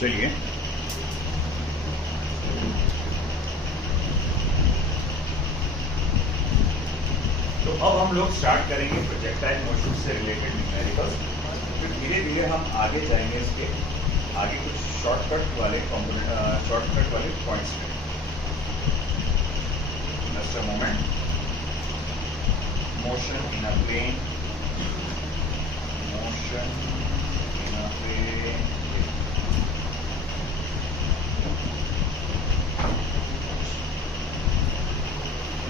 चलिए तो अब हम लोग स्टार्ट करेंगे प्रोजेक्टाइल मोशन से रिलेटेड न्यूमेरिकल्स। फिर धीरे धीरे हम आगे जाएंगे इसके आगे कुछ शॉर्टकट वाले पॉइंट्स पे। Just a moment. Motion in a plane, motion in a plane,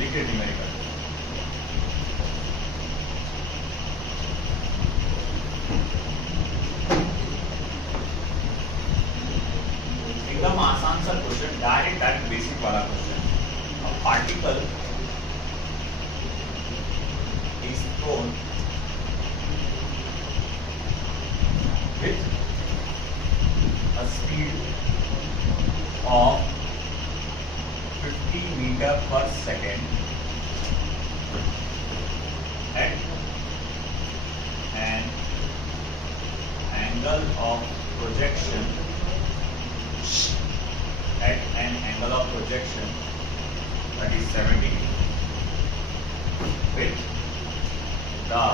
लिखे न्यूमेरिकल। एकदम आसान सा क्वेश्चन, डायरेक्ट बेसिक वाला question. A particle is thrown with a speed of 50 meter per second at an angle of projection that is 70 with the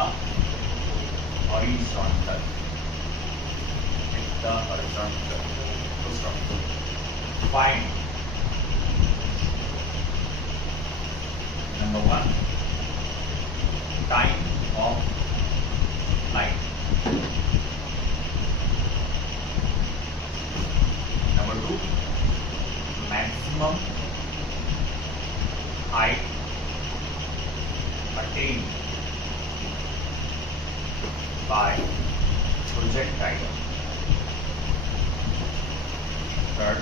horizontal. Find number 1 time of flight, number 2 maximum height attained by projectile, third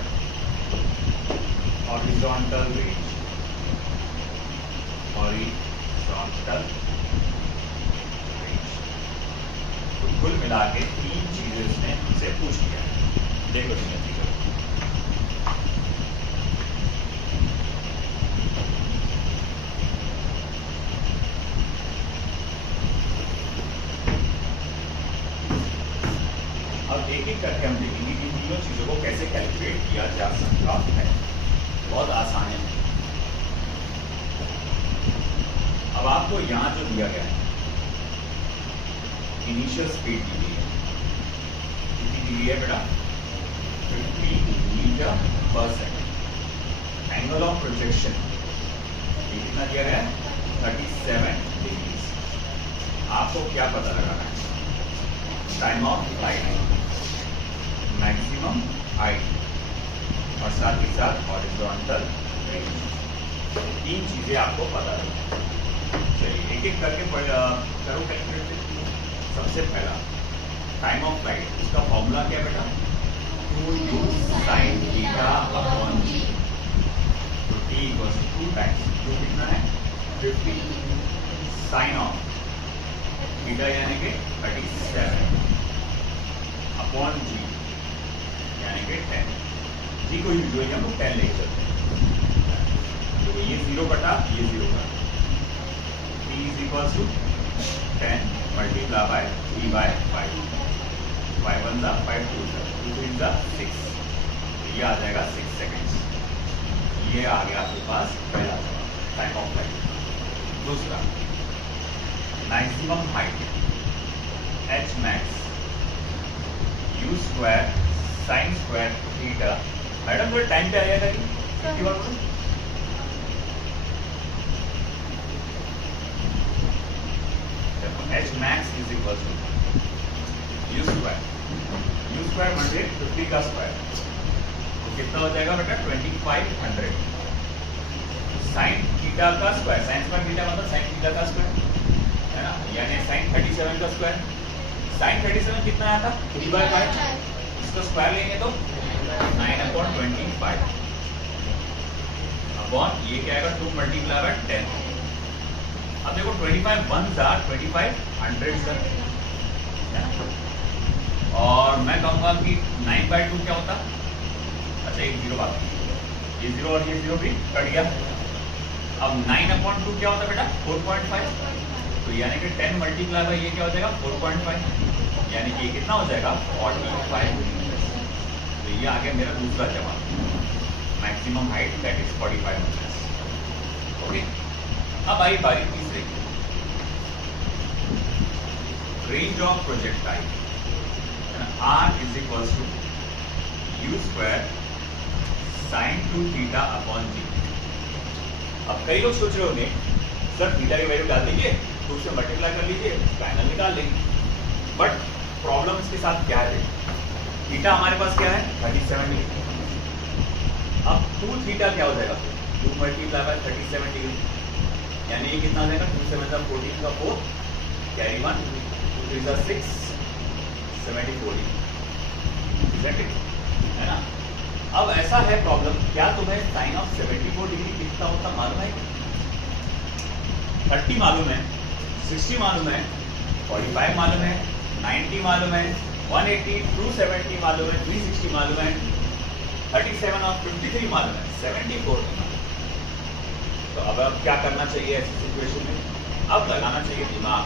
horizontal range, तो कुल मिला के 3 चीजें उसने हमसे पूछ लिया है। देखो जी नतीजा। अब एक एक करके हम देखेंगे कि इन तीनों चीजों को कैसे कैलकुलेट किया जा सकता है। बहुत आसान है। अब आपको यहां जो दिया गया है इनिशियल स्पीड दी गई है, कितनी दी गई है बेटा? 50 मीटर पर सेकेंड। एंगल ऑफ प्रोजेक्शन कितना दिया गया है? 37 डिग्रीज। आपको क्या पता लगाना है? Time of flight, maximum height और साथ ही साथ हॉरिजॉन्टल रेंज। 3 चीजें आपको पता लगना है। चलिए एक एक करके करो कैलकुलेट। सबसे पहला टाइम ऑफ फ्लाइट, इसका फॉर्मूला क्या बेटा? 2u sin theta upon g। तो t इक्वल्स टू 2 टाइम्स जो कितना है 50 साइन ऑफ थीटा यानी कि 37 अपॉन g यानी कि 10। g को यूजुअली हम लोग 10 लेके चलते हैं। तो ये 0 कटा, ये 0 कटा। t is equals to 10 multiply by 3 by 5। 5 1 5 2 2 3 6। ये आ जाएगा 6 सेकेंड्स। ये आ गया आपके पास पहला टाइम ऑफ फ्लाइट। दूसरा maximum height, h max u square sine square theta. Madam थोड़ा टाइम पे आ जाएगा कि h max is equal to u square multiply 50 का स्क्वायर, तो कितना हो जाएगा बेटा? 2500 साइन थीटा का स्क्वायर। साइन स्क्वायर थीटा मतलब साइन थीटा का स्क्वायर है ना, यानी साइन 37 का स्क्वायर। साइन 37 कितना आया था? 3/5। इसको स्क्वायर लेंगे तो 9/25 अपॉन ये क्या आएगा? 2 मल्टीप्लाई बाय 10। अब देखो 25 1s are 25 100s are, और मैं कहूँगा कि 9/2 क्या होता? अच्छा एक 0 बाकी, ये 0 और ये 0 भी कट गया। अब 9/2 क्या होता बेटा? 4.5। तो यानी कि 10 मल्टीप्लाई बाय ये क्या हो जाएगा? 4.5, यानी कि कितना हो जाएगा? 45 मिलीमीटर। तो ये ये आ गया मेरा दूसरा जवाब, maximum height that is 45 metres. Okay, अब आई बारी तीसरे की, range of projectile r is equals to u square sine 2 theta upon g। अब कई लोग सोच रहे होंगे सर थीटा की वैल्यू डाल दीजिए, 2 से मल्टीप्लाई कर लीजिए, फाइनल निकाल लेंगे। बट प्रॉब्लम इसके साथ क्या है, थीटा हमारे पास क्या है 37 डिग्री। अब 2 थीटा क्या हो जाएगा, 2 मल्टीप्लाई बाय 37 डिग्री, यानी ये कितना हो जाएगा, 2 7 14 का 4 कैरी 1 2 3 6 74 डिग्री, है ना। अब ऐसा है प्रॉब्लम, क्या तुम्हें साइन ऑफ 74 डिग्री कितना होता मालूम है? 30 मालूम है, 60 मालूम है, 45 मालूम है, 90 मालूम है, 180 270 मालूम है, 360 मालूम है, 37 और 53 मालूम है, 74 नहीं मालूम। तो अब क्या करना चाहिए ऐसी सिचुएशन में? अब लगाना चाहिए दिमाग,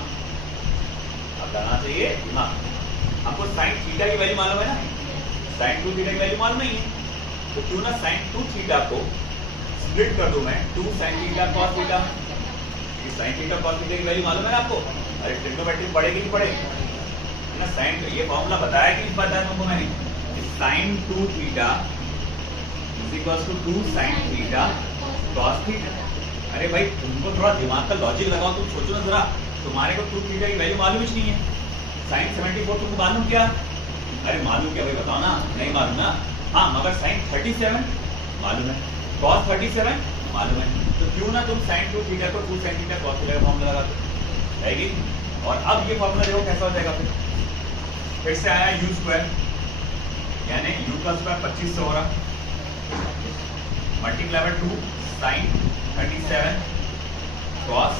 अब लगाना चाहिए दिमाग। हमको साइन थीटा की वैल्यू मालूम है ना, साइन 2 थीटा की वैल्यू मालूम नहीं है, तो क्यों ना साइन 2 थीटा को स्प्लिट कर दूं मैं 2 साइन थीटा कॉस थीटा। ये साइन थीटा कॉस थीटा की वैल्यू मालूम है ना आपको? अरे ट्रिग्नोमेट्री पढ़ेगी नहीं पढ़ेगी ना, साइन ये फॉर्मूला बताया कि नहीं बताया तुमको मैंने? Sine 2 theta is equals to 2 sine theta cos theta. अरे भाई तुमको थोड़ा दिमाग का लॉजिक लगाओ, तुम सोचो ना जरा, तुम्हारे को 2 थीटा की वैल्यू मालूम ही नहीं है, साइन 74 तुमको मालूम क्या? अरे मालूम क्या भाई बताओ ना, नहीं मालूम ना। हाँ मगर साइन 37 मालूम है, कॉस 37 मालूम है, तो क्यों ना तुम साइन 2 थीटा को 2 साइन थीटा कॉस थीटा का फॉर्मूला लगा दो, है कि? और अब ये फॉर्मूला देखो कैसा हो जाएगा, फिर से आया u स्क्वायर, यानी u का स्क्वायर 2500 हो रहा, multiply by 2 sine 37 cos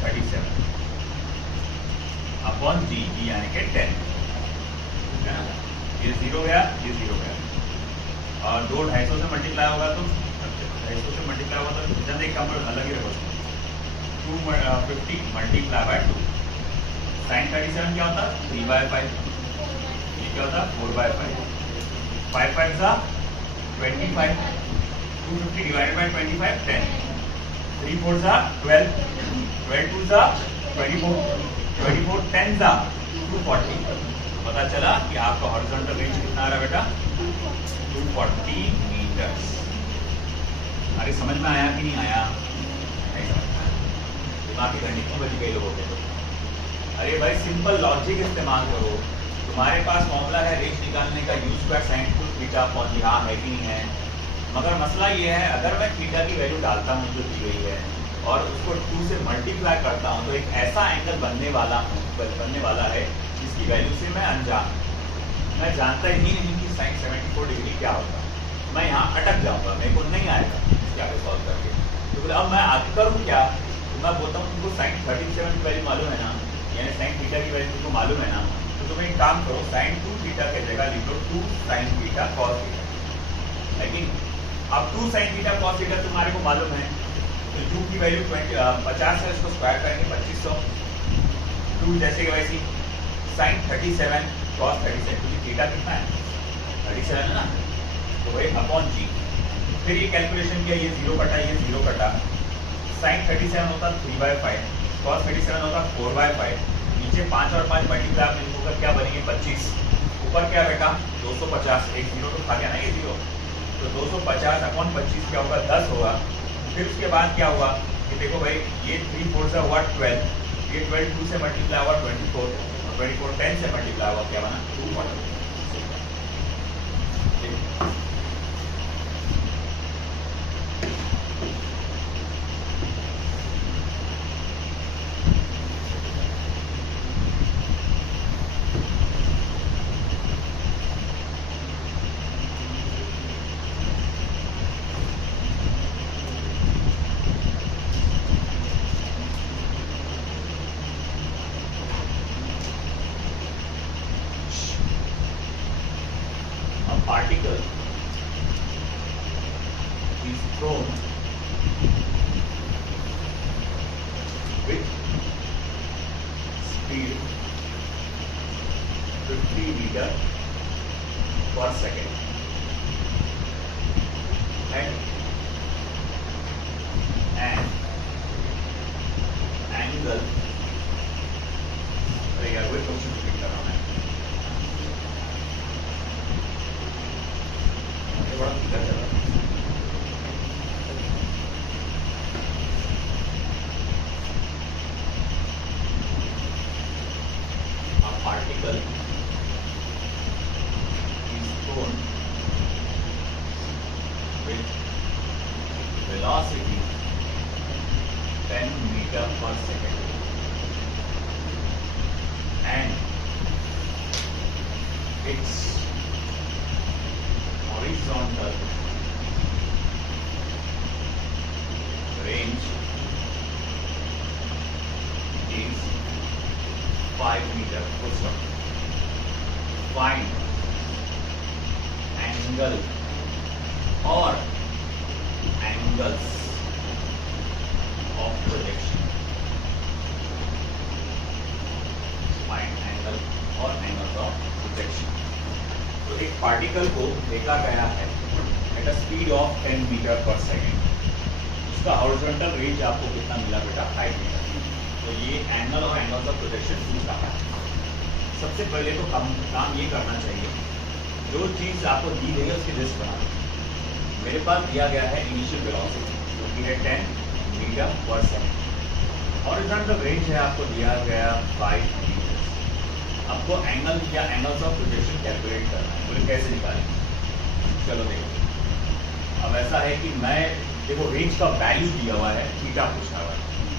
37 upon g, यानी कि 10, है ना। ये 0 गया, ये 0 गया, और 2 250 से मल्टीप्लाई होगा तो 250 से मल्टीप्लाई होगा तो जब एक काम अलग ही रहेगा, 250 मल्टीप्लाई बाय 2 साइन 37 क्या होता है 3/5, ये क्या होता है 4/5, 5 5 सा 25, 250 डिवाइडेड बाय 25 10, 3 4 सा 12, 12 2 सा 24, 24 10 सा 240। पता चला कि आपका हॉरिजॉन्टल रेंज कितना आ रहा है बेटा 240 मीटर्स। अरे समझ में आया कि नहीं आया? नहीं समझ में आया, दिमाग की घंटी क्यों बजी कई लोगों के? तो अरे भाई सिंपल लॉजिक इस्तेमाल करो, तुम्हारे पास फॉर्मूला है रेंज निकालने का u square sine 2 theta upon g, हाँ है कि नहीं है? मगर मसला ये है, अगर मैं थीटा की वैल्यू डालता हूँ जो दी गई है और उसको 2 से मल्टीप्लाई करता हूँ तो एक ऐसा एंगल बनने वाला है जिसकी वैल्यू से मैं अनजान, मैं जानता ही नहीं कि साइन 74 डिग्री क्या होगा, मैं यहाँ अटक जाऊंगा, मेरे को नहीं आएगा क्या सॉल्व करके। तो अब मैं आगे करूँ क्या? तो मैं बोलता हूँ तुमको साइन 37 की वैल्यू मालूम है ना, यानी साइन थीटा की वैल्यू तुमको मालूम है ना, तो तुम एक काम करो साइन 2 थीटा की जगह लिख लो 2 साइन थीटा कॉस थीटा, लेकिन अब 2 साइन थीटा कॉस थीटा तुम्हारे को मालूम है, तो u की वैल्यू 50 है, इसको स्क्वायर करेंगे 2500, 2 जैसे कि वैसी साइन 37 कॉस 37, क्योंकि थीटा कितना है 37 है ना, तो वही अपॉन जी। फिर ये कैलकुलेशन किया, ये 0 कटा, ये 0 कटा, साइन 37 होता 3/5, कॉस 37 होता 4/5, नीचे 5 और 5 मल्टीप्लाई होकर क्या बनेंगे 25, ऊपर क्या बेटा 250, एक 0 तो खा गया ना ये 0, तो 250 अपॉन 25 क्या होगा 10 होगा। फिर उसके बाद क्या हुआ कि देखो भाई ये 3 4 से हुआ 12, ये 12 2 से मल्टीप्लाई हुआ 24, और 24 10 से मल्टीप्लाई हुआ क्या बना 240। Particle is thrown with speed 50 meter per second at an angle, अरे यार वही क्वेश्चन रिपीट कर रहा हूँ मैं, मुझे बड़ा दिक्कत चल रहा है। A particle is thrown with velocity 10 meter per second and its horizontal range is 5 meter. Full stop. Find angle or angles of projection. Find angle or angles of projection. तो एक पार्टिकल को देखा गया है at a speed of 10 metre पर second. उसका horizontal range आपको कितना मिला बेटा? 5 मीटर। तो ये एंगल और एंगल्स ऑफ प्रोजेक्शन पूछ रहा है। सबसे पहले तो काम ये करना चाहिए, जो चीज़ आपको दी गई है उसकी लिस्ट बना लो। मेरे पास दिया गया है इनिशियल वेलोसिटी जो कि है 10 मीटर पर सेकेंड। हॉरिजॉन्टल रेंज है आपको दिया गया 5 मीटर। आपको एंगल या एंगल्स ऑफ प्रोजेक्शन कैलकुलेट करना है। बोले कैसे निकालेंगे? चलो देखो, अब ऐसा है कि मैं देखो रेंज का वैल्यू दिया हुआ है, थीटा पूछा हुआ है।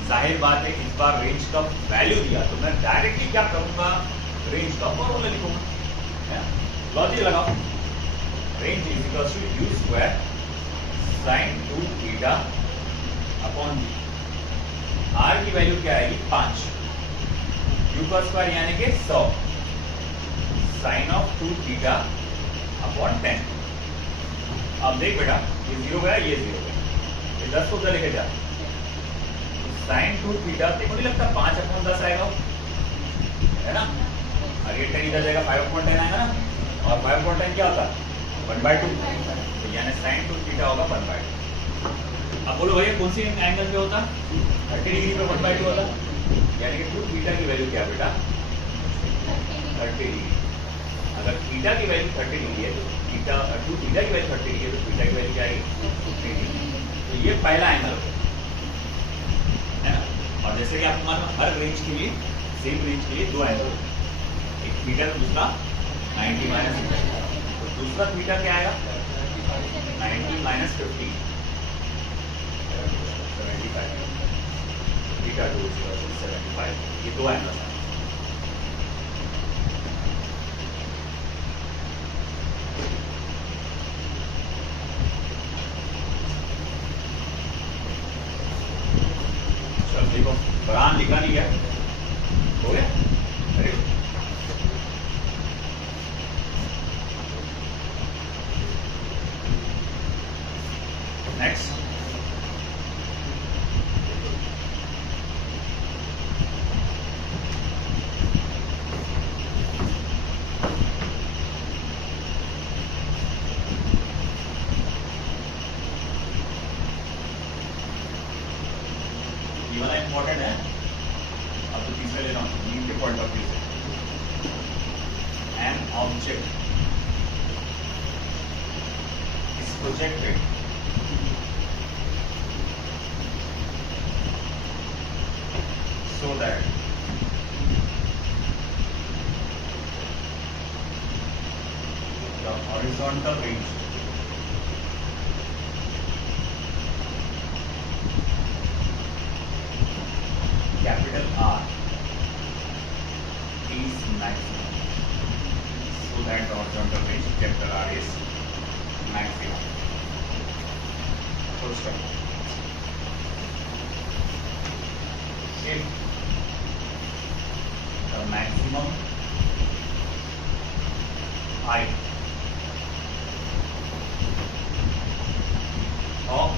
जाहिर बात है इस बार रेंज का वैल्यू दिया तो मैं डायरेक्टली क्या करूंगा, रेंज का फॉर्मूला लिखूंगा। लॉजिक लगाओ, range is equal to u square sine 2 theta upon g. R की वैल्यू क्या आएगी? 5। यू का स्क्वायर यानी कि 100 साइन ऑफ 2 थीटा अपॉन 10। अब देख बेटा, ये 0 गया, ये 0 गया, ये 10 को उधर लेके जा। साइन 2 थीटा देखो, नहीं लगता 5 अपॉन 10 आएगा, है ना? और ये 10 इधर जाएगा, 5 अपॉन 10 आएगा ना। और 5 अपॉन 10 क्या होता है? 1/2। तो यानी साइन 2 थीटा होगा 1/2। अब बोलो भैया कौन सी एंगल पे होता? 30 डिग्री पे 1/2 होता। यानी कि 2 थीटा की वैल्यू क्या है बेटा? 30 डिग्री। अगर थीटा की वैल्यू 30 डिग्री है तो थीटा 2 थीटा की वैल्यू 30 डिग्री है तो थीटा की वैल्यू क्या आएगी? 30 डिग्री। तो ये पहला एंगल है ना। और जैसे कि आपको मालूम हर रेंज के लिए, सेम रेंज के लिए 2 एंगल, एक थीटा और दूसरा 90 माइनस थीटा। तो दूसरा थीटा क्या आएगा? 90 माइनस 50, 75। थीटा 2 75। ये 2 एंगल है। चलो देखो, फरहान लिखा नहीं है, हो गया? अरे नेक्स्ट, ये वाला इंपॉर्टेंट है। अब तो तीसरा ले रहा हूँ नीट के पॉइंट ऑफ व्यू से। An object is projected so that the horizontal range capital R is maximum, so that the horizontal range capital R is maximum. Full stop. If the maximum height of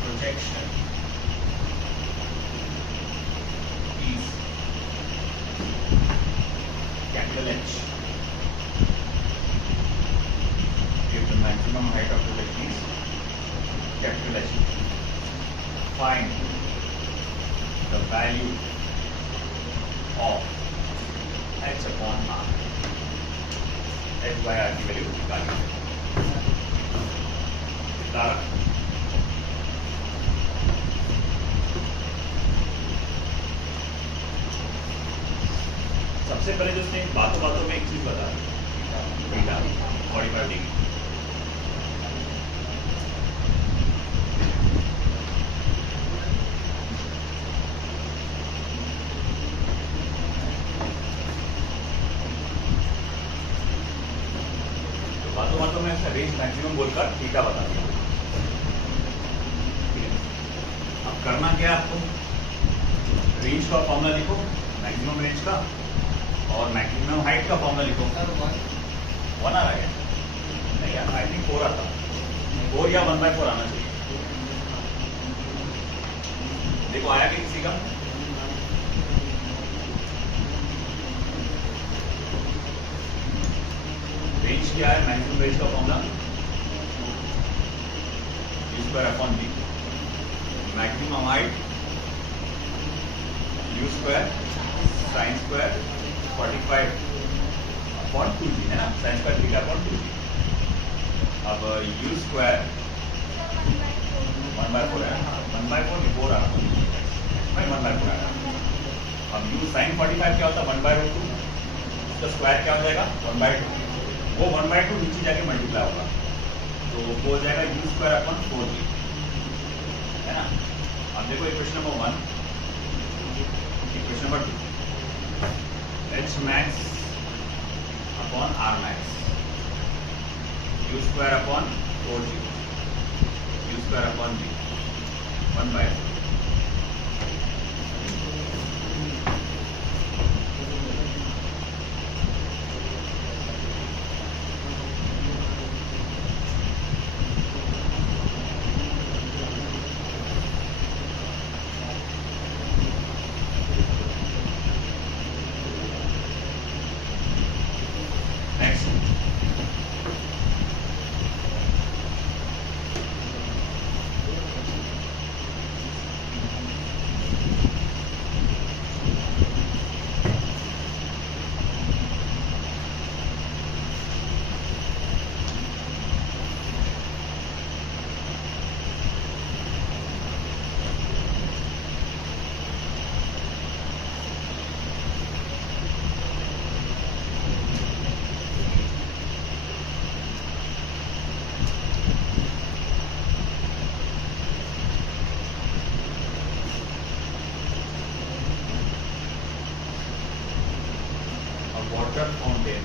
projection is capital H, if the maximum height of projection is capital H. Find the value of h upon r. h by r की value निकालिए. सबसे पहले जो उसने बातों बातों में एक चीज बता बीटा 45 डिग्री. तो बातों में रेंज मैक्सिमम बोलकर थीटा बता दिया. अब करना क्या है आपको, रेंज का फॉर्मूला लिखो, मैक्सिमम रेंज का, और मैक्सिमम हाइट का फॉर्मूला लिखो. 1 आ रहा है नहीं यार, आई थिंक 4 आता, 4 या 1/4 आना चाहिए. देखो आया कि किसी का रेंज क्या है, मैक्सिमम रेंज का formula u square upon b, maximum height u square sine square 45 upon 2g है ना, sign square theta upon 2g. अब u स्क्वायर 1/4 है, 1/4 नहीं 4 आ रहा है, 1/4 आ रहा है. अब u साइन 45 क्या होता है 1/2, उसका स्क्वायर क्या हो जाएगा 1/2, वो 1/2 नीचे जाके मल्टीप्लाई होगा, तो वो हो जाएगा u स्क्वायर अपॉन 4g है ना. अब देखो equation number 1, equation number 2, h max upon r max, u square upon 4g, u square upon b 1/4. Water fountain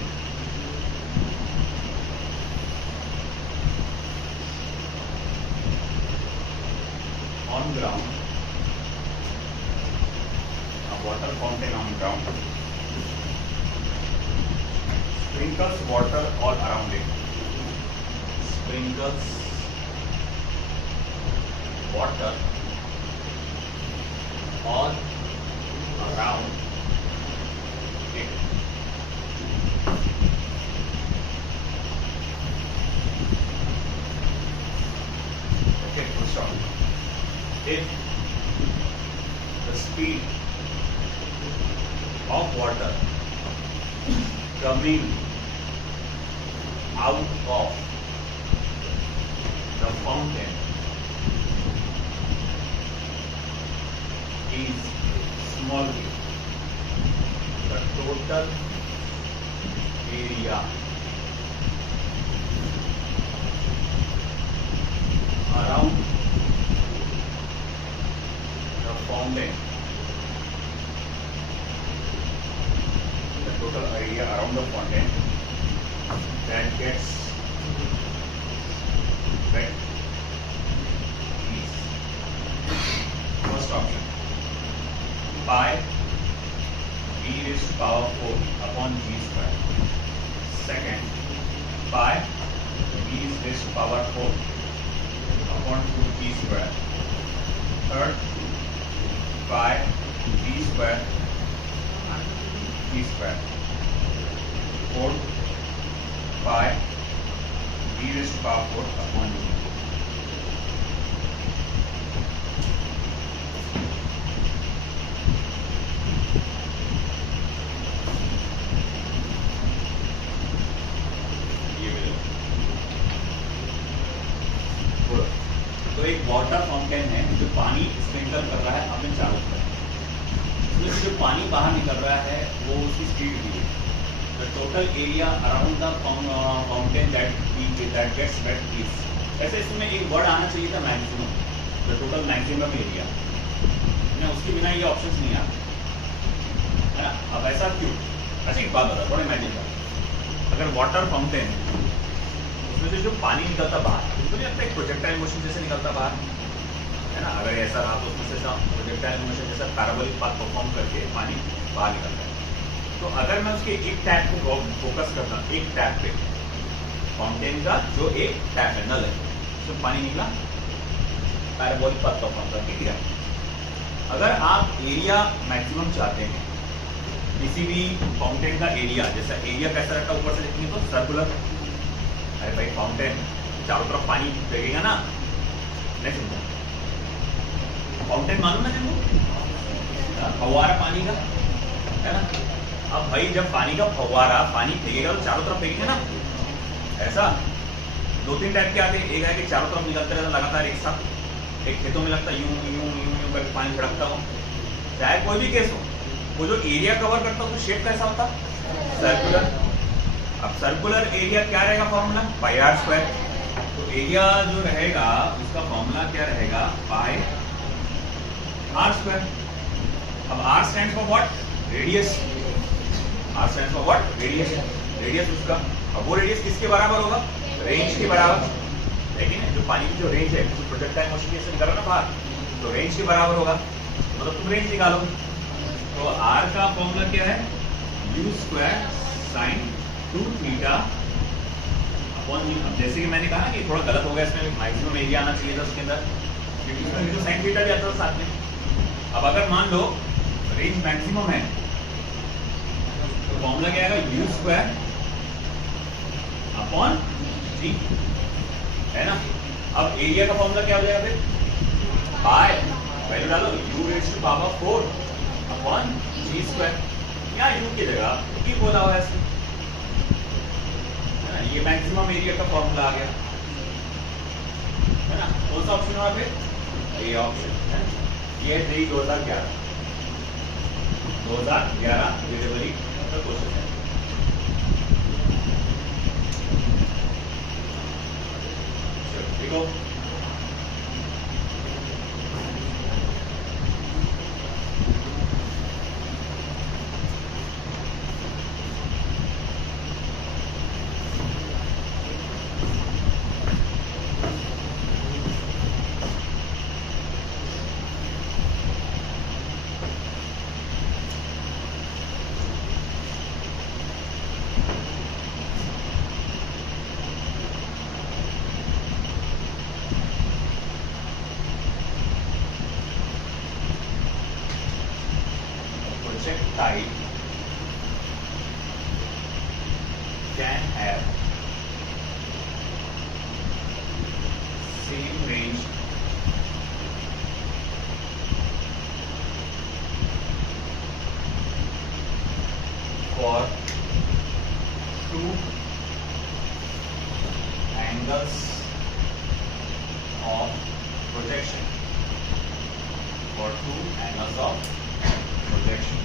on ground, a water fountain on ground sprinkles water all around it, sprinkles water all around it. If the speed of water coming out of the fountain is small v, the total area around fountain, the total area around the fountain that gets wet is first option pi e raised to power 4 upon g square, second pi e raised to power 4 upon 2g square, third pi b square g square, fourth pi b e⁴ upon u। तो एक water fountain है जो पानी sprinkle कर रहा है अपने चारों तरफ, उसमें से जो पानी बाहर निकल रहा है वो उसकी स्पीड भी है। The total area around the fountain that gets wet is, ऐसे इसमें एक वर्ड आना चाहिए था maximum, the total maximum area ना, उसके बिना ये ऑप्शंस नहीं आते है ना। अब ऐसा क्यों? अच्छा एक बात बता, थोड़ा इमेजिन कर, अगर वाटर फाउंटेन उसमें से जो पानी निकलता बाहर, उसको नहीं लगता एक प्रोजेक्टाइल मोशन जैसे निकलता बाहर है ना, अगर ऐसा रहा तो उसमें से प्रोजेक्टाइल मोशन जैसा पैराबोलिक पाथ परफॉर्म करके पानी बाहर निकलता है। तो अगर मैं उसके एक टैप को फोकस करता हूँ, एक टैप पे फाउंटेन का जो एक टैप है, नल है, उसमें पानी निकला, पैराबोलिक पाथ परफॉर्म करके गिरा। अगर आप एरिया मैक्सिमम चाहते हैं किसी भी फाउंटेन का एरिया, जैसा एरिया कैसा रहता है ऊपर से देखेंगे तो सर्कुलर, अरे भाई फाउंटेन चारों तरफ पानी फेंकेगा ना, नहीं समझा? फाउंटेन मालूम ना तुमको, फव्वारा पानी का है ना। अब भाई जब पानी का फव्वारा पानी फेंकेगा तो चारों तरफ फेंकेगा ना, ऐसा दो तीन टाइप के आते हैं। एक है कि चारों तरफ निकलते रहता लगातार एक साथ, एक खेतों में लगता यूं यूं यूं यूं करके पानी छिड़कता हो, चाहे कोई भी केस हो, वो जो एरिया कवर करता हो तो शेप कैसा होता? सर्कुलर। अब सर्कुलर एरिया क्या रहेगा फॉर्मूला? Pi R square. तो एरिया जो रहेगा उसका फॉर्मूला क्या रहेगा? Pi R square. अब R stands for what? Radius. R stands for what? Radius. Radius उसका, अब वो रेडियस किसके बराबर होगा? रेंज के बराबर। लेकिन जो पानी की जो रेंज है, तो प्रोजेक्टाइल मोशन की निकल रहा ना बाहर, तो रेंज के बराबर होगा, मतलब तुम रेंज निकालो। तो आर का फॉर्मूला क्या है? You square sine 2 theta upon you. अब जैसे कि मैंने कहा कि थोड़ा गलत हो गया, इसमें मैक्सिमम एरिया आना चाहिए था उसके अंदर, क्योंकि इसमें जो साइन थीटा भी आता था साथ में। अब अगर मान लो रेंज मैक्सिमम है तो फॉर्मूला क्या आएगा? यू स्क्वायर अपॉन जी, है ना। अब एरिया का फॉर्मूला क्या हो जाएगा फिर? पाई, वैल्यू डालो, u raise to power 4 upon g square. यहाँ u की जगह की बोला हुआ है, ये मैक्सिमम एरिया का फॉर्मूला आ गया, है ना। कौन सा ऑप्शन हुआ फिर? ये ऑप्शन है। ये थी 2011 डिलीवरी का क्वेश्चन है। देखो projectile can have same range for two angles of projection, for two angles of projection.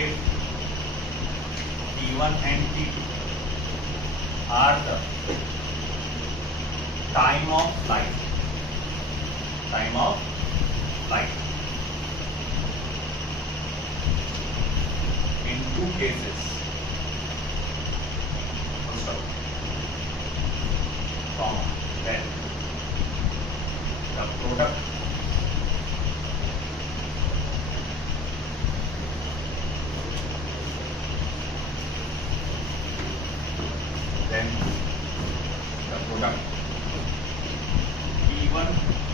If T1 and T2 are the time of light, in two cases, comma, then the product T1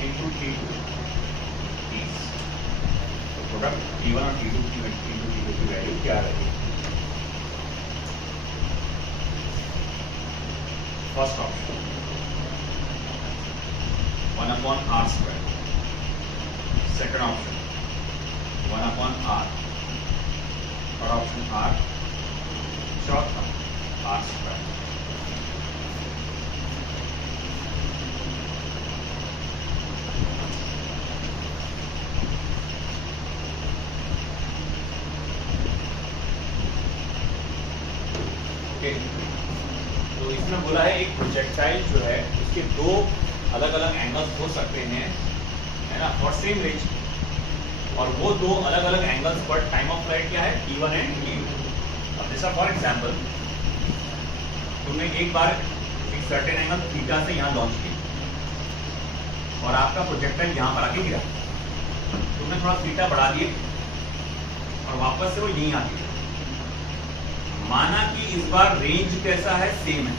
into T2 is, तो product T1 और T2 की value क्या रहेगी? First option 1/r², second option 1/r, third option r, चौथा r²। तो इसमें बोला है एक प्रोजेक्टाइल जो है उसके दो अलग अलग एंगल्स हो सकते हैं, है ना, फॉर सेम रेंज, और वो दो अलग अलग एंगल्स पर टाइम ऑफ फ्लाइट क्या है, t1 एंड t2। अब जैसा फॉर एग्जांपल तुमने एक बार एक सर्टेन एंगल थीटा से यहाँ लॉन्च किया और आपका प्रोजेक्टाइल यहाँ पर आके गिरा, तुमने थोड़ा थीटा बढ़ा दिए और वापस से वो यहीं आती है। माना कि इस बार रेंज कैसा है, सेम है,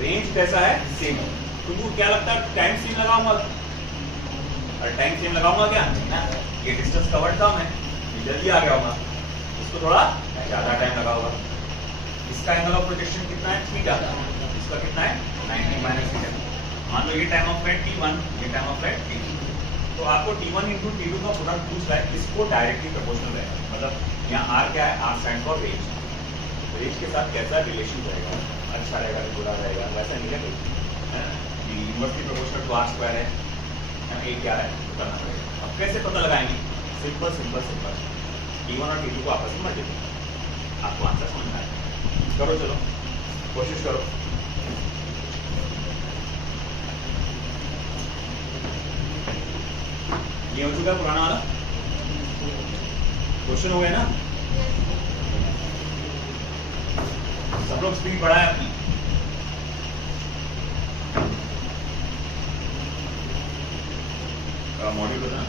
रेंज कैसा है, सेम है। तुमको क्या लगता है टाइम सेम लगाऊंगा, और टाइम सेम लगाऊंगा क्या ना, ये डिस्टेंस कवर्ड था मैं, ये जल्दी आ गया होगा, इसको थोड़ा ज्यादा टाइम लगा होगा। इसका एंगल ऑफ प्रोजेक्शन कितना है, थीटा, इसका कितना है 90 माइनस थीटा। मान लो ये टाइम ऑफ फ्लाइट t1, ये टाइम ऑफ फ्लाइट t2, तो आपको t1 इंटू t2 का प्रोडक्ट पूछ रहा है, इसको डायरेक्टली प्रोपोर्शनल रहेगा। मतलब यहाँ r क्या है, r stand for range, range के साथ कैसा रिलेशन रहेगा, अच्छा रहेगा कि बुरा रहेगा, वैसा नहीं है, इनवर्सली प्रोपोर्शनल टू r² है, ये क्या है करना पड़ेगा। अब कैसे पता लगाएंगे, सिंपल सिंपल सिंपल, t1 और t2 को आपस में मल्टीप्लाई, आपको आंसर समझ में आएगा। करो, चलो कोशिश करो। ये हो चुका पुराना वाला क्वेश्चन, हो गया ना, सब लोग स्पीड बढ़ाए अपनी। मॉड्यूल बता,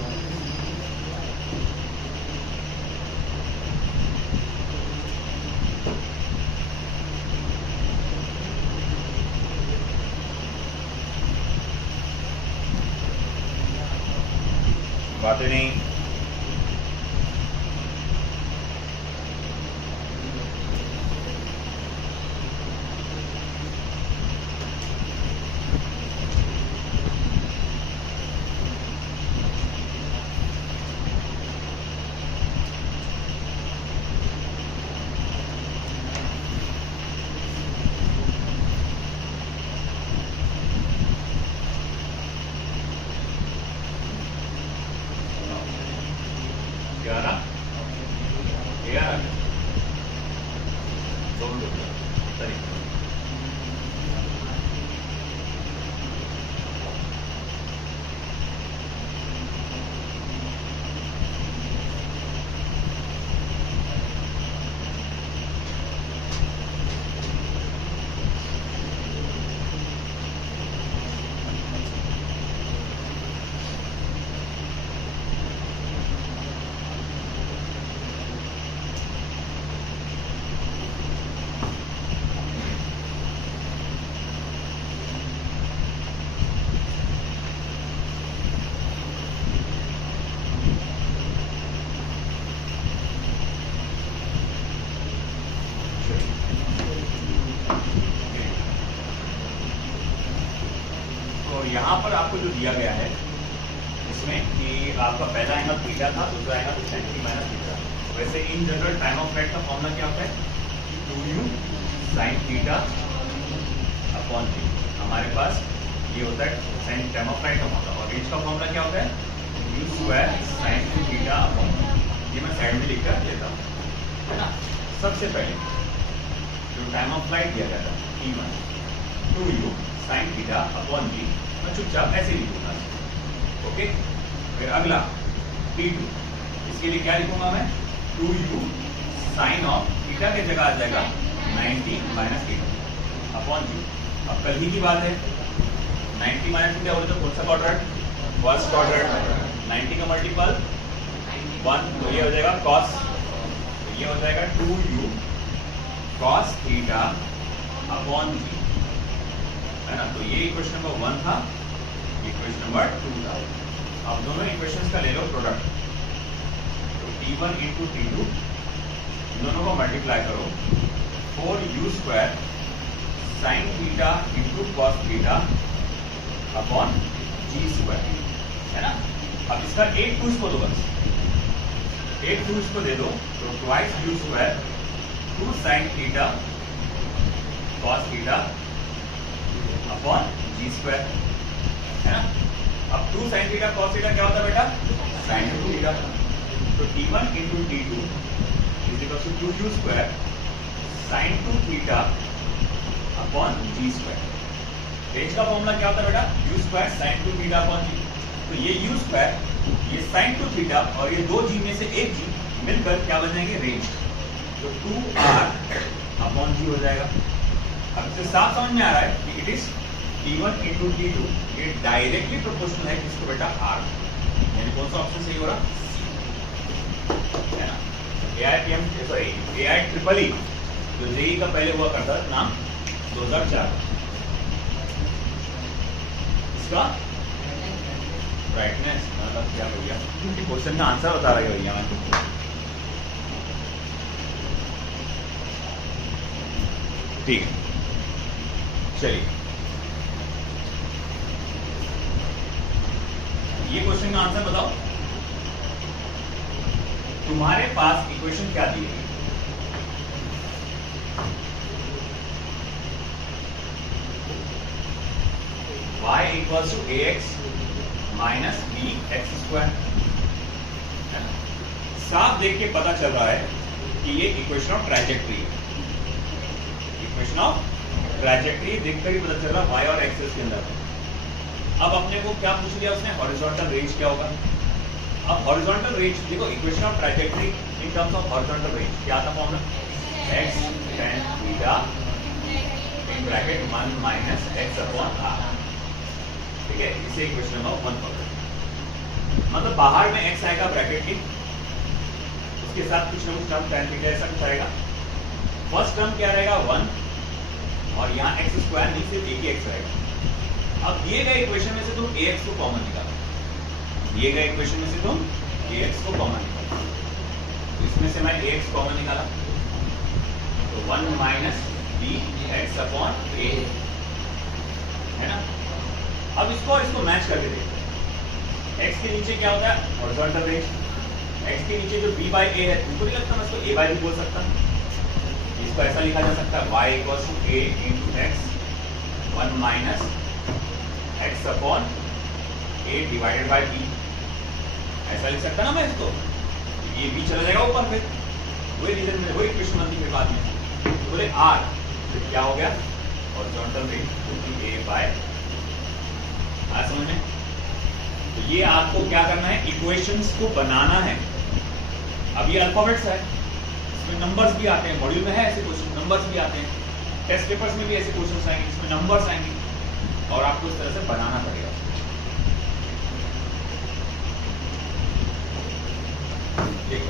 बातें नहीं, यहाँ पर आपको जो दिया गया है इसमें कि आपका पहला एंगल थीटा था, दूसरा एंगल 90 माइनस थीटा। वैसे in general time of flight का फॉर्मूला क्या होता है, 2u sin theta upon t। हमारे पास ये होता है साइन टाइम ऑफ फ्लाइट का फॉर्मूला, और रेंज का फॉर्मूला क्या होता है, u² sin theta upon t। ये मैं साइड में लिखकर देता हूँ, है ना। सबसे पहले जो टाइम ऑफ फ्लाइट दिया गया था t1, 2u sin theta upon t, मैं चुपचाप ऐसे लिखूंगा, ओके। फिर अगला t2, इसके लिए क्या लिखूंगा मैं, 2u साइन ऑफ थीटा की जगह आ जाएगा 90 माइनस थीटा अपॉन t। अब कल ही की बात है, 90 माइनस थीटा बोले तो कौन सा क्वाड्रेंट, फर्स्ट क्वाड्रेंट, 90 का मल्टीपल 1, तो ये हो जाएगा cos, तो ये हो जाएगा 2u cos theta upon t, है ना। तो ये इक्वेशन नंबर 1 था, इक्वेशन नंबर 2 था। अब दोनों इक्वेशंस का ले लो प्रोडक्ट, तो t1 इंटू t2 दोनों को मल्टीप्लाई करो, 4u² sine theta into cos theta upon g square, है ना। अब इसका एक टू इसको दो, बस एक टू इसको दे दो, तो twice u square two sine theta cos theta upon g square, है ना। अब two sine theta cos theta क्या होता है बेटा, साइन टू थीटा। तो t1 into t2 is equal to 2u square sine two theta upon g square. Range का formula क्या होता है बेटा, u square sine two theta upon g. तो ये u स्क्वायर, ये साइन टू थीटा और ये दो जी में से एक जी मिलकर क्या बन जाएंगे, रेंज। तो 2r अपॉन जी हो जाएगा। अब इससे साफ समझ में आ रहा है कि it is t1 into t2, ये डायरेक्टली प्रोपोर्शनल है किसको बेटा, r। यानी कौन सा ऑप्शन सही हो रहा, है ना। AIPM सॉरी AI EEE जो जेई का पहले हुआ करता था नाम 2004, इसका ब्राइटनेस मतलब क्या भैया, क्वेश्चन का आंसर बता रहे भैया मैं तुमको। ठीक है, चलिए ये क्वेश्चन का आंसर बताओ। तुम्हारे पास इक्वेशन क्या दी है, y equals to ax minus bx square. साफ देख के पता चल रहा है कि ये इक्वेशन ऑफ ट्रैजेक्टरी है। इक्वेशन ऑफ ट्रैजेक्टरी देखकर ही पता चल रहा है y और एक्सिस के अंदर। अब अपने को क्या पूछ लिया उसने, हॉरिजॉन्टल रेंज क्या होगा। अब हॉरिजॉन्टल रेंज देखो, equation of trajectory in terms of horizontal range क्या था formula, x tan theta in bracket 1 minus x upon r। ठीक है, इसे इक्वेशन नंबर 1 पकड़ो। मतलब बाहर में x आएगा ब्रैकेट के, उसके साथ कुछ ना कुछ टर्म tan थीटा ऐसा कुछ आएगा। फर्स्ट टर्म क्या रहेगा 1 और यहाँ x स्क्वायर नहीं, सिर्फ एक ही x रहेगा। अब दिए गए इक्वेशन में से तुम ax को कॉमन निकालो, दिए गए इक्वेशन में से तुम ax को कॉमन निकालो। तो इसमें से मैं ax कॉमन निकाला, तो 1 माइनस bx अपॉन a, है ना। अब इसको और इसको मैच करके देखते हैं। x के नीचे क्या होता है, हॉरिजॉन्टल रेंज। x के नीचे जो b बाई a है, तुमको नहीं लगता मैं इसको a बाई b बोल सकता, इसको ऐसा लिखा जा सकता है y equals to a into x 1 minus x upon a divided by b, ऐसा लिख सकता ना मैं इसको। ये b चला जाएगा ऊपर, फिर वही रीजन में वही इक्वेशन बनती है बाद में। तो बोले r तो क्या हो गया, हॉरिजॉन्टल रेंज a बाय आ समझ में। तो ये आपको क्या करना है, इक्वेशंस को बनाना है। अब ये अल्फाबेट्स है, इसमें नंबर्स भी आते हैं, मॉड्यूल में है ऐसे क्वेश्चन, नंबर्स भी आते हैं, टेस्ट पेपर्स में भी ऐसे क्वेश्चंस आएंगे इसमें नंबर्स आएंगे, और आपको इस तरह से बनाना पड़ेगा। देखो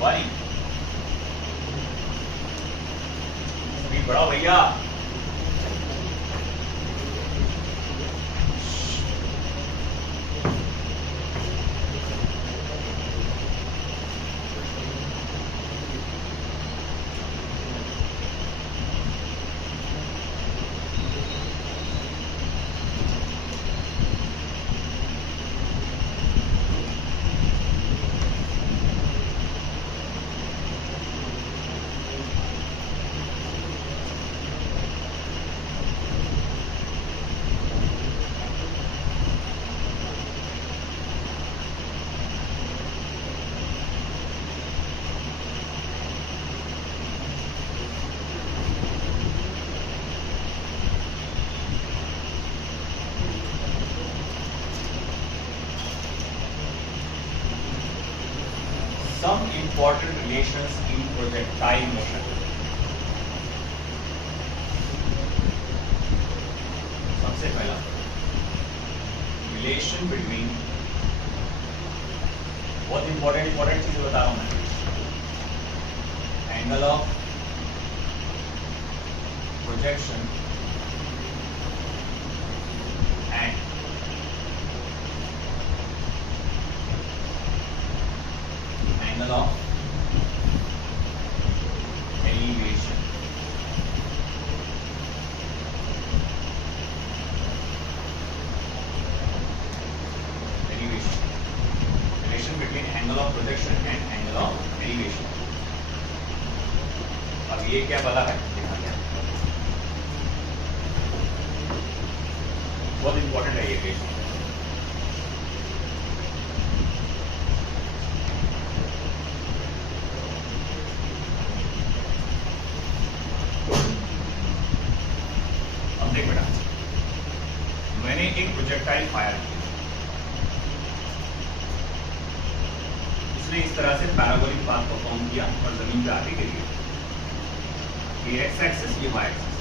वाली स्पीड बढ़ाओ भैया। Some important relations in projectile motion. सबसे पहला relation between, बहुत इंपॉर्टेंट चीज बता रहा हूं मैं, angle of projection of elevation. Relation between angle of projection and angle of elevation. अब ये क्या बला है, देखा गया, बहुत इंपॉर्टेंट है ये केस। अब देख बेटा, मैंने एक प्रोजेक्टाइल फायर किया, उसने इस तरह से पैराबोलिक पाथ परफॉर्म किया और जमीन पे आके गिर गया। ये एक्स एक्सिस, ये वाई एक्सिस।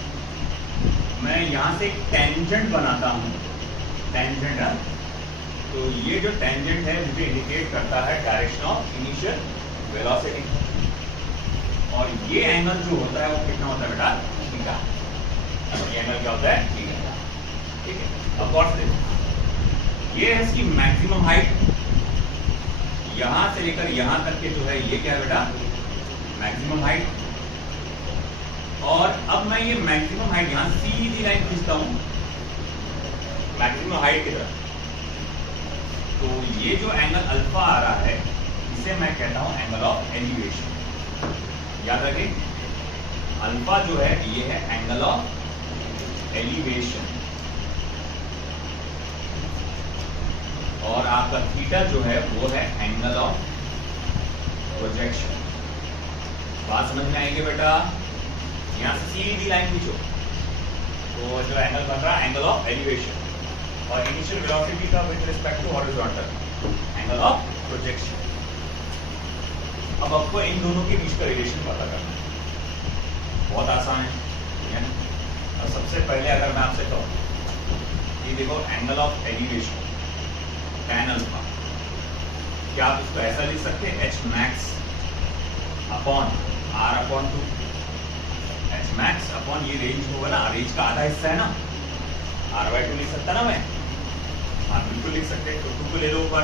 मैं यहां से एक टेंजेंट बनाता हूं, टेंजेंट है, तो ये जो टेंजेंट है मुझे इंडिकेट करता है डायरेक्शन ऑफ इनिशियल वेलोसिटी, और ये एंगल जो होता है वो कितना होता है बेटा, थीटा। ये एंगल क्या होता है, थीटा। ठीक है, अब गौर से देखो, ये है इसकी मैक्सिमम हाइट, यहां से लेकर यहां तक के जो है ये क्या है बेटा, मैक्सिमम हाइट। और अब मैं ये मैक्सिमम हाइट यहां सीधी लाइन खींचता हूं मैक्सिमम हाइट की तरफ, तो ये जो एंगल अल्फा आ रहा है इसे मैं कहता हूं एंगल ऑफ एलिवेशन। याद रखें, अल्फा जो है ये है एंगल ऑफ एलिवेशन, और आपका थीटा जो है वो है एंगल ऑफ प्रोजेक्शन। बात समझ में आएगी बेटा? यहां से सीधी लाइन खींचो तो जो एंगल बन रहा है एंगल ऑफ एलिवेशन, और इनिशियल वेलोसिटी का with respect to horizontal angle of projection. अब आपको इन दोनों के बीच का रिलेशन पता करना है, बहुत आसान है। और सबसे पहले अगर मैं आपसे कहूं ये देखो angle of elevation tan alpha, क्या आप इसको ऐसा लिख सकते हैं, H max upon R upon 2। H max upon ये रेंज होगा ना, रेंज का आधा हिस्सा है ना, r/2 लिख सकता ना मैं, हाँ बिल्कुल लिख सकते हैं। तो 2 को ले लो ऊपर,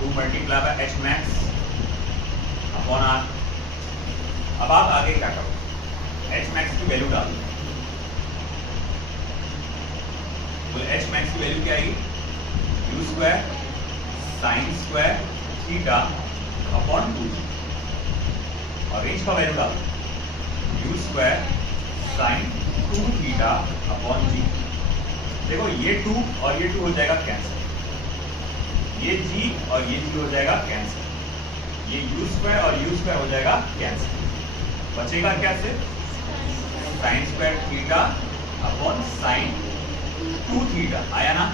2 multiply by H max upon R. अब आप आगे क्या करो, एच मैक्स की वैल्यू डाल दो, तो एच मैक्स की वैल्यू क्या आएगी, u square sine square theta upon 2, और रेंज का वैल्यू डाल u square sine 2 theta upon g। देखो ये 2 और ये 2 हो जाएगा कैंसिल, ये g और ये g हो जाएगा कैंसिल, ये u स्क्वायर और u स्क्वायर हो जाएगा कैंसिल, बचेगा क्या सिर्फ sign square theta upon sine 2 theta, आया ना।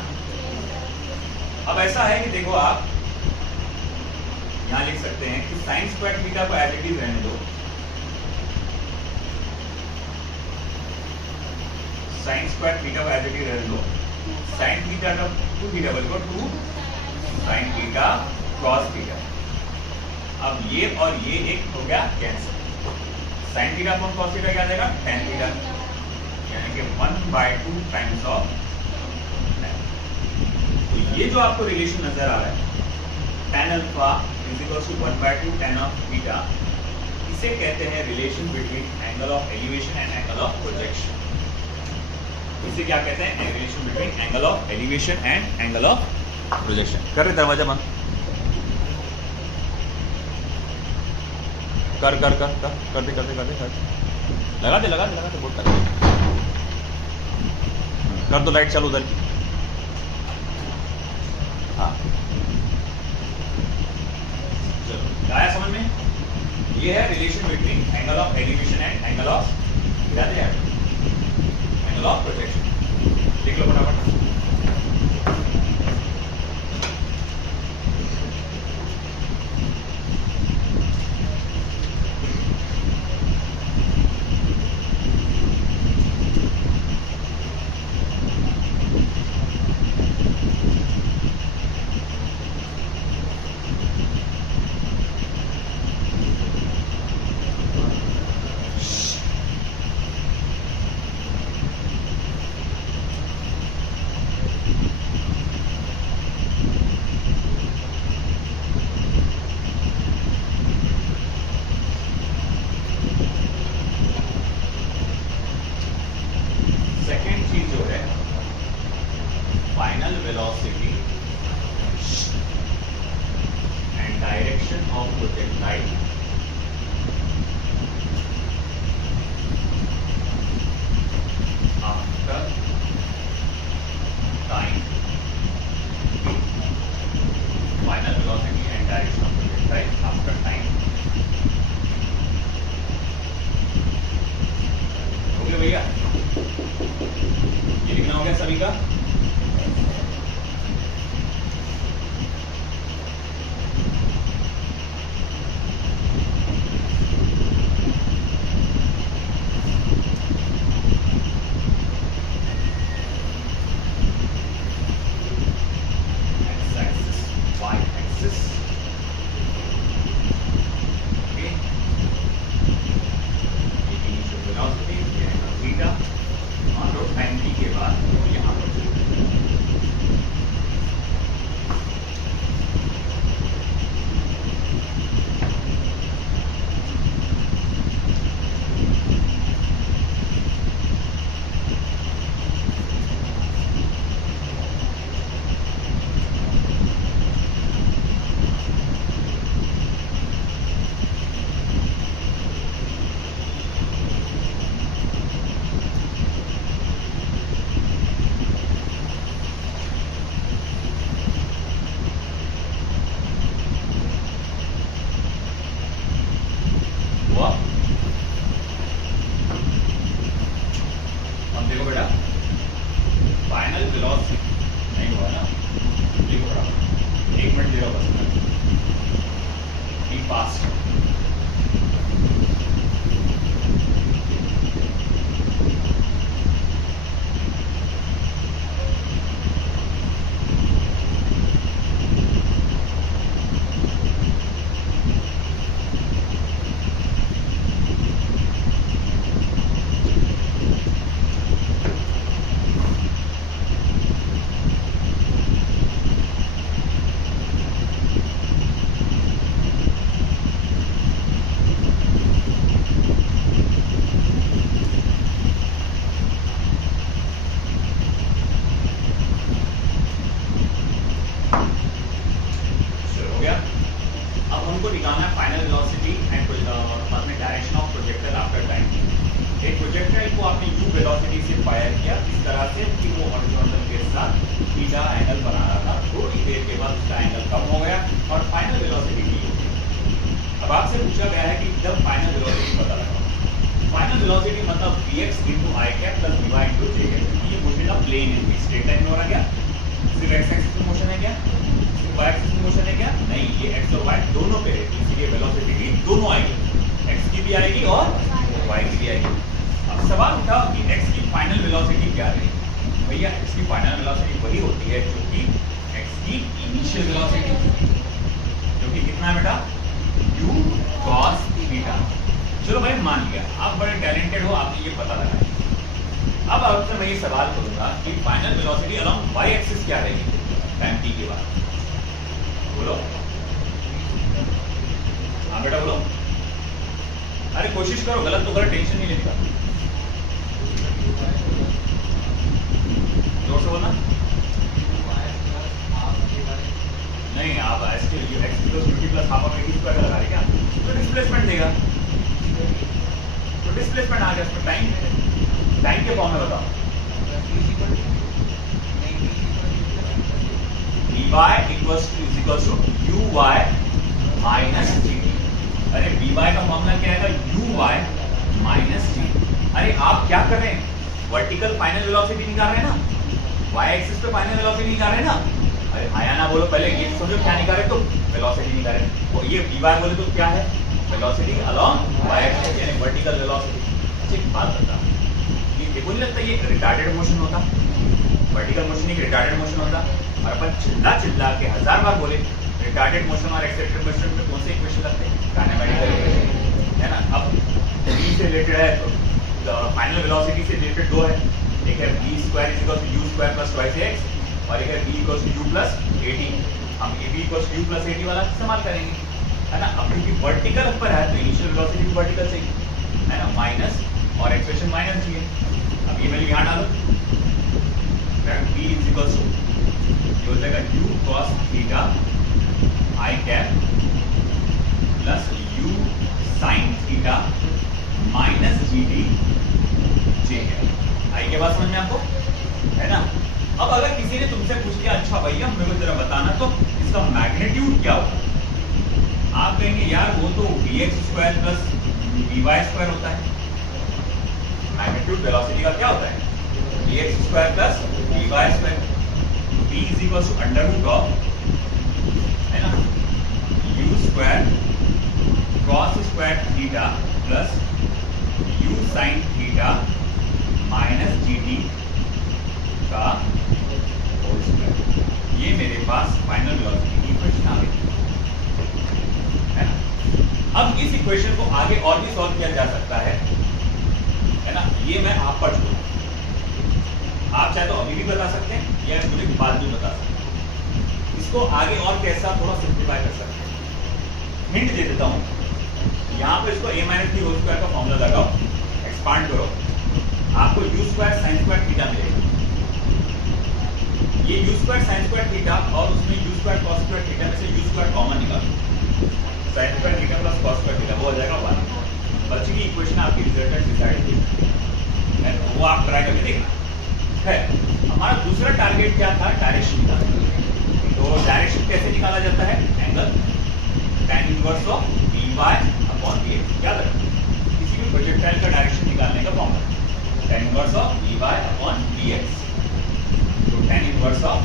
अब ऐसा है कि देखो आप यहां लिख सकते हैं कि साइन स्क्वायर थीटा को एज इट इज रहने दो, साइन स्क्वायर थीटा को एज इट इज रहने दो, साइन थीटा का 2 थीटा बल्कि 2 साइन थीटा कॉस थीटा। अब ये और ये एक हो गया cancel, sine theta upon cos theta क्या आ जाएगा, tan थीटा, यानी कि 1/2 टाइम्स ऑफ। तो ये जो आपको रिलेशन नजर आ रहा है tan alpha is equals to 1/2 tan of theta, इसे कहते हैं relation between angle of elevation and angle of projection. इसे क्या कहते हैं, relation between angle of elevation and angle of projection. कर रहे दरवाजा बंद, कर कर कर कर कर दे कर दे कर दे कर लगा दे लगा दे लगा दे, बोर्ड लगा दे, कर दो लाइट चालू उधर की। हाँ चलो आया समझ में, ये है relation between angle of elevation and angle of angle of projection. देख लो फटाफट। of projectile after time t. Final velocity and direction of projectile after time. हो गया भैया, ये लिखना हो गया सभी का। Plus u sine theta minus GT जे है। आई के बात समझ में आपको, है ना? अब अगर किसी ने तुमसे पूछ लिया अच्छा भैया मेरे को जरा बताना तो इसका मैग्नीट्यूड क्या होगा, आप कहेंगे यार वो तो vx square plus vy square होता है। मैग्नीट्यूड वेलोसिटी का क्या होता है? vx square plus vy square. v is equal to under root of, है ना, u square cos square theta plus u sine theta minus gt का होल स्क्वायर। ये मेरे पास फाइनल वेलोसिटी की इक्वेशन आ गई, है ना? अब इस इक्वेशन को आगे और भी सॉल्व किया जा सकता है ना? ये मैं आप पर छोड़ूं, आप चाहे तो अभी भी बता सकते हैं या मुझे बाद में बता सकते हैं। इसको आगे और कैसा थोड़ा सिंप्लीफाई कर सकते हैं। हिंट दे देता हूं, यहाँ पे इसको a minus b whole square का फॉर्मूला लगाओ, एक्सपांड करो, आपको u square sine square theta मिलेगा। ये u square sine square theta और उसमें u square cos square theta में से u स्क्वायर कॉमन निकालो, sine square theta plus cos square theta वो हो जाएगा 1। बच्चे की इक्वेशन आपकी रिजल्टेंट डिसाइड है, वो आप ट्राई करके देखना है। हमारा दूसरा टारगेट क्या था? डायरेक्शन निकालना। तो डायरेक्शन कैसे निकाला जाता है? Angle tan inverse of vy upon vx। याद रखना, किसी भी प्रोजेक्टाइल का डायरेक्शन निकालने का formula tan inverse of vy upon vx। तो tan इनवर्स ऑफ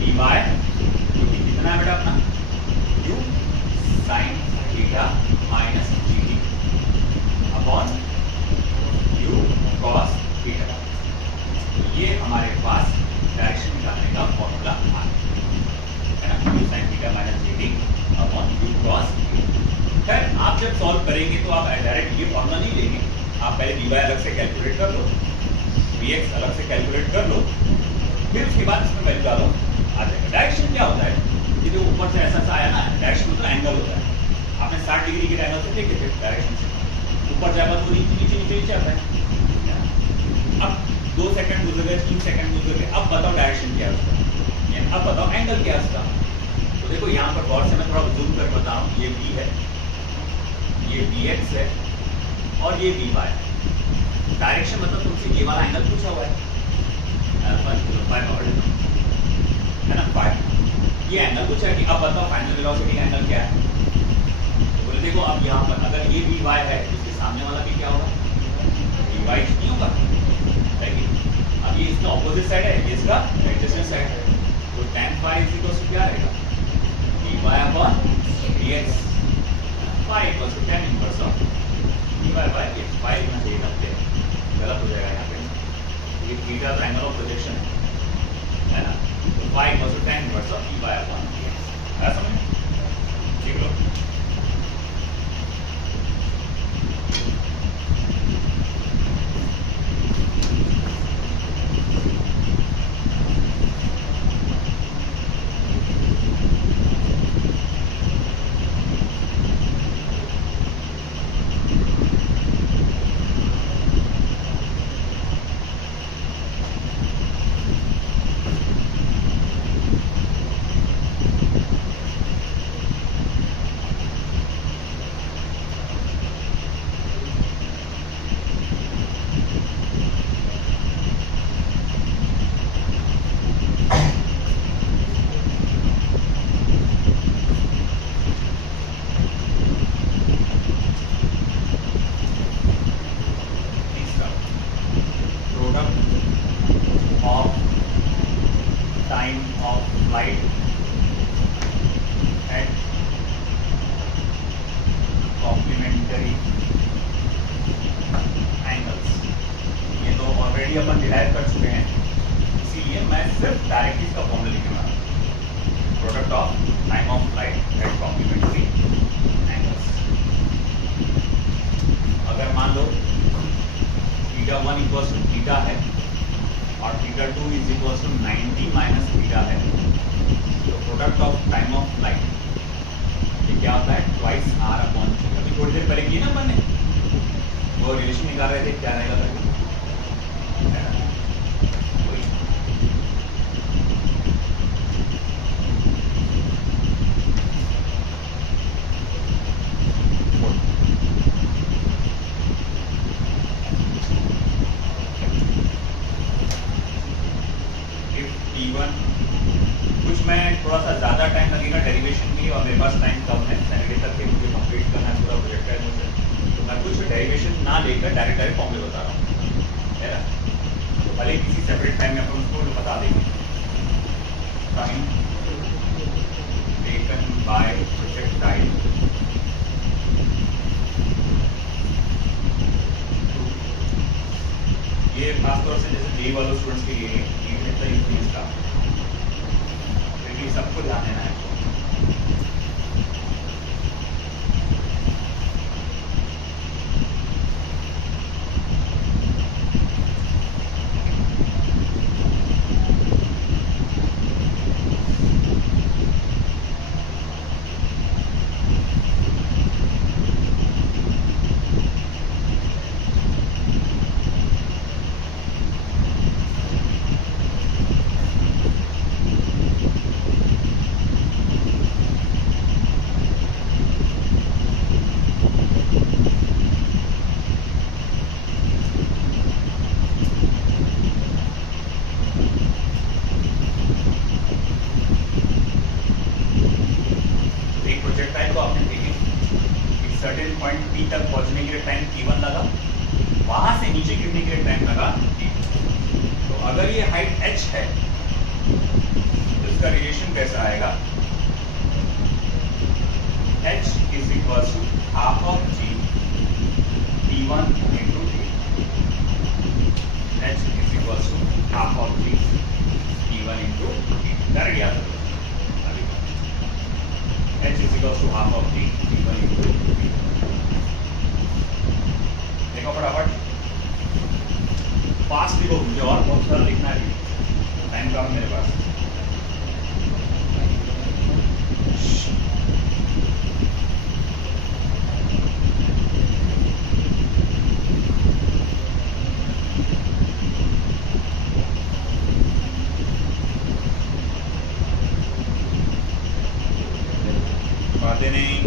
vy जो कि कितना है बेटा अपना u sin theta minus gt upon u cos theta. ये हमारे पास डायरेक्शन निकालने का फॉर्मूला आ गया, है ना? u sin theta minus gt upon u cos theta. खैर आप जब सॉल्व करेंगे तो आप डायरेक्ट ये फॉर्मूला नहीं लेंगे, आप पहले vy अलग से कैलकुलेट कर लो, vx अलग से कैलकुलेट कर लो, फिर उसके बाद इसमें वैल्यू डालो, आ जाएगा। डायरेक्शन क्या होता है? ये जो ऊपर से ऐसा सा आया ना, डायरेक्शन मतलब एंगल होता है। आपने 60 डिग्री के एंगल से देखे थे डायरेक्शन से, ऊपर जाएगा तो नीचे नीचे नीचे नीचे आता है। अब 2 सेकंड गुजर गए, 3 सेकंड गुजर गए, अब बताओ डायरेक्शन क्या है उसका, अब बताओ एंगल क्या है उसका। तो देखो यहाँ पर गौर से मैं थोड़ा जूम कर बता रहा हूँ, ये v है, ये vx है और ये vy है। डायरेक्शन मतलब तुमसे ये वाला एंगल पूछा हुआ है, है ना, फाइव। ये एंगल पूछा है कि अब बताओ फाइनल वेलोसिटी का एंगल क्या है। तो बोले देखो अब यहाँ पर अगर ये vy है तो इसके सामने वाला भी क्या होगा, vy नहीं होगा, है कि? अब ये इसका ऑपोजिट साइड है, ये इसका एडजेसेंट साइड है, तो tan phi is equal to क्या रहेगा, vy upon dx। phi equal to tan inverse of vy by dx। phi में से ये गलत हो जाएगा यहाँ पे, ये थीटा तो एंगल ऑफ प्रोजेक्शन है ना, तो phi equal to tan inverse of vy upon dx। आया समझ? ठीक लो। अपन डिराइव कर चुके हैं, इसीलिए मैं सिर्फ डायरेक्टली इसका फॉर्मूला लिखूंगा, product of time of flight at complementary angles. अगर मान लो θ1 इक्वल्स टू थीटा है और θ2 is equals to 90 minus theta है, तो product of time of flight ये क्या होता है, ट्वाइस r अपॉन थीटा। अभी थोड़ी देर पहले किया ना अपन ने, वो रिलेशन निकाल रहे थे, क्या रहेगा करके, मेरे पास टाइम कम है, सैटरडे तक के मुझे कंप्लीट करना है पूरा प्रोजेक्ट मुझे, तो मैं कुछ डेरिवेशन ना लेकर डायरेक्ट फॉर्मूले बता रहा हूँ, है ना। तो भले किसी सेपरेट टाइम में अपन उसको बता देंगे। टाइम टेकन बाय प्रोजेक्टाइल ये खासतौर से जैसे जे वालों स्टूडेंट्स के लिए यूज का, क्योंकि सबको ध्यान देना है। सर्टेन पॉइंट पी तक पहुंचने के लिए टाइम t1 लगा, वहां से नीचे गिरने के लिए टाइम लगा t2। तो अगर ये हाइट h है तो इसका रिलेशन कैसा आएगा, h is equal to half of g t1 into t, h is equal to half of g t1 into t। Direct याद रखो, h is equals to half of t t1 into t। देखो फटाफट fast लिखो, मुझे और बहुत सारा लिखना है, टाइम कम मेरे पास। बातें नहीं,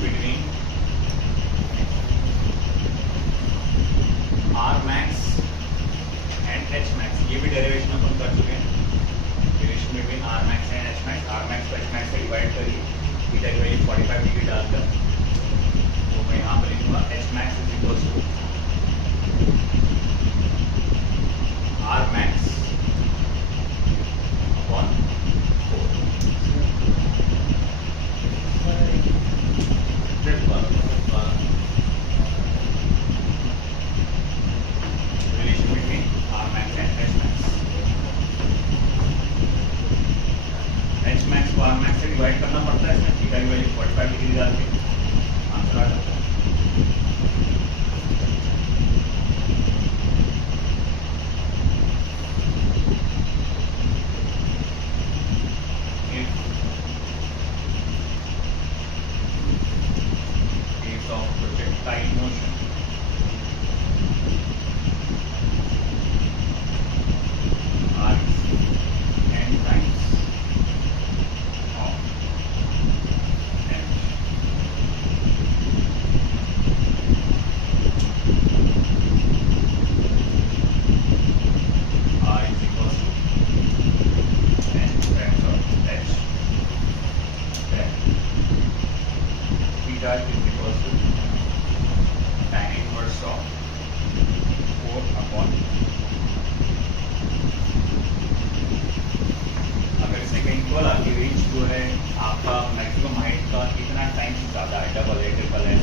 between R max and H max, ये भी डेरिवेशन अपन कर चुके हैं। Relation between R max and H max, R max को H max से डिवाइड करिए, थीटा की वैल्यू 45 डिग्री डालकर, तो मैं यहाँ पर लिखूंगा H max is equal to R max upon 4। Relation between R max and H max, H max को R max से डिवाइड करना पड़ता है, इसमें थीटा की वैल्यू 45 डिग्री डाल के आंसर आ जाता है। Of projectile motion, R is n times of m। R is equals to n times of h, then theta is equals to tan inverse of 4 upon, अगर इससे कहीं इक्वल आती range जो है आपका मैक्सिमम हाइट का कितना टाइम से ज़्यादा है, डबल है, ट्रिपल है,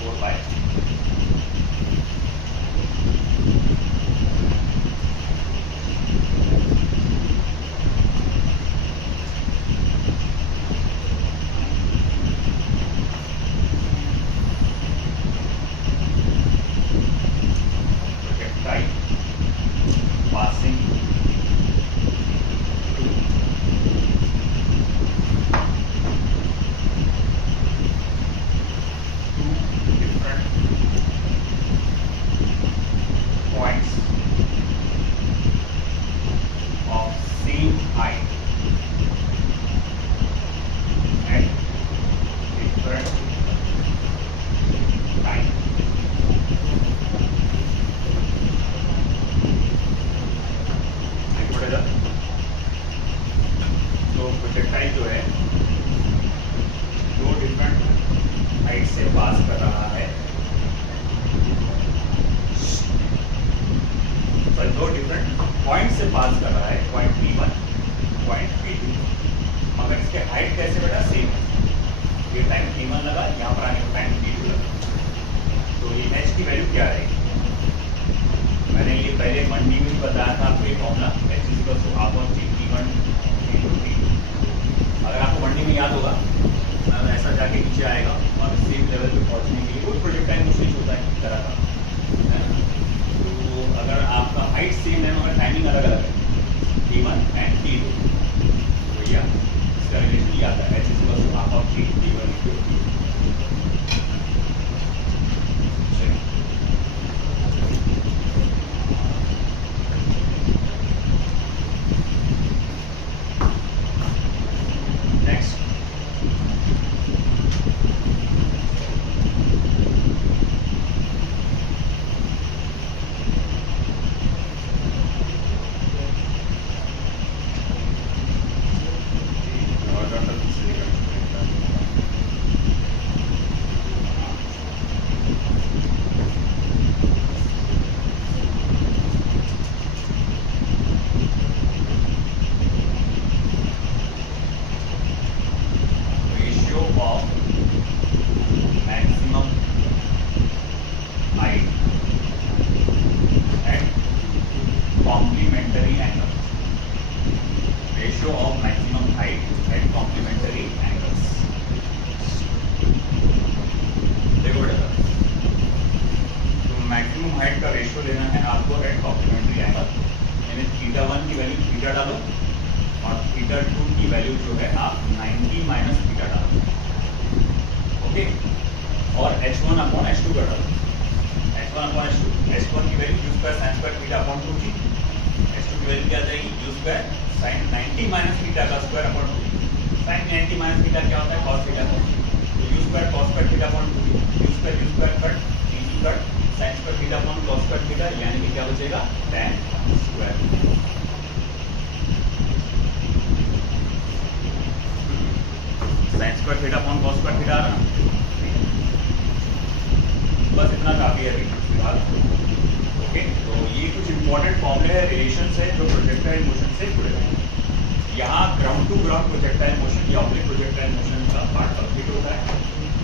4 बाय प्रोजेक्टाइल जो है दो डिफरेंट हाइट से पास कर रहा है, तो दो डिफरेंट पॉइंट से पास कर रहा है, पॉइंट P1, पॉइंट P2, मगर इसके हाइट कैसे बेटा सेम है। ये टाइम P1 लगा, यहाँ पर आने का टाइम P2 लगा, तो ये h की वैल्यू क्या रहेगी। मैंने ये पहले मंडी में बताया था आपको, ये फॉर्मूला h = P1 × P2। अगर आपको मंडी में याद होगा, ऐसा जाके नीचे आएगा और सेम लेवल पे पहुंचने के लिए कोई प्रोजेक्टाइल मोशन होता है इस तरह का, तो अगर आपका हाइट सेम है मगर टाइमिंग अलग अलग है, P1 एंड P2, तो भैया इसका रिलेशन ये आता है h = P1 × P2।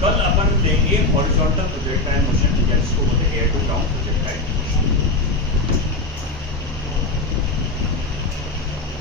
कल अपन देंगे हॉरिजॉन्टल प्रोजेक्टाइल मोशन, या जिसको बोलते हैं air to ground projectile motion.